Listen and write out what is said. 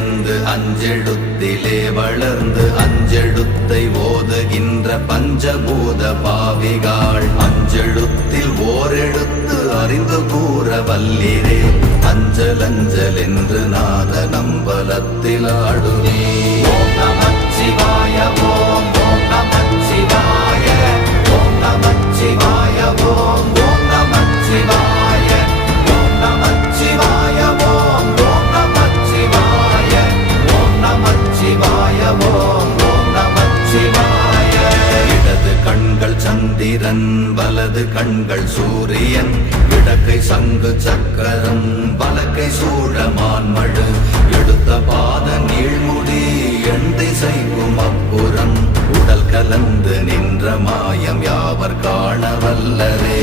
பிறந்து அஞ்செழுத்திலே வளர்ந்து அஞ்செழுத்தை ஓதுகின்ற பஞ்சபூத பாவிகாள் அஞ்செழுத்தில் ஓரெழுத்து அறிந்து கூற வல்லிரே அஞ்சல் அஞ்சல் என்று நாத நம்பலத்தில் ஆடுவே. ஓம் நமச்சிவாய ஓம் ஓம் நமச்சிவாய ஓம் நமச்சிவாய ஓம் ஓம் நமச்சிவாய ஓம் நமச்சிவாய ஓம் ஓம் நமச்சிவாய ஓம் நமச்சிவாய ஓம் ஓம் நமச்சிவாய. இடது கண்கள் சந்திரன் வலது கண்கள் சூரியன் இடக்கை சங்கு சக்கரம் வலக்கை சூழமான்மழு எடுத்த பாத நீழ்முடி எண் திசைக்கும் அப்புறம் உடல் கலந்து நின்ற மாயம் யாவர் காண வல்லரே.